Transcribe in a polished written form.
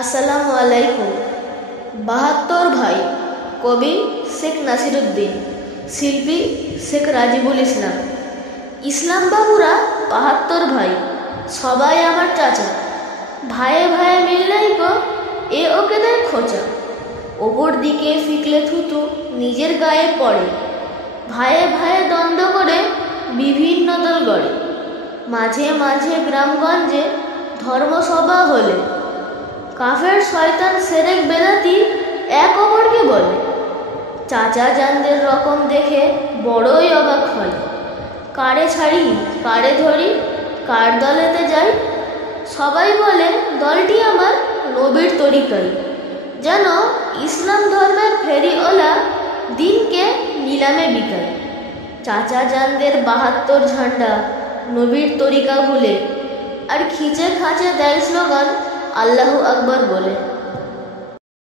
আসসালামু আলাইকুম। ৭২ ভাই, কবি শেখ নাসিরুদ্দিন, শিল্পী শেখ রাজিবুল ইসলাম। ইসলাম বাবুরা ৭২ ভাই, সবাই আমার চাচা। ভাইয়ে ভাইয়ে মিললেই গো এ ওকে দেয় খোঁচা। ওপর দিকে ফিকলে থুতু নিজের গায়ে পড়ে। ভাইয়ে ভাইয়ে দ্বন্দ্ব করে বিভিন্ন দল গড়ে। মাঝে মাঝে গ্রামগঞ্জে ধর্মসভা হলে কাফের শয়তান সেরেক বেদাতি এক অপরকে বলে। চাচা জানদের রকম দেখে বড়ই অবাক হয়। কারে ছাড়ি কারে ধরি, কার দলেতে যাই। সবাই বলে দলটি আমার নবীর তরিকাই, যেন ইসলাম ধর্মের ফেরিওয়ালা দিনকে নিলামে বিকায়। চাচা জানদের ৭২ ঝান্ডা নবীর তরিকা ভুলে, আর খিচে খাঁচে দেয় স্লোগান আল্লাহু আকবার বলে।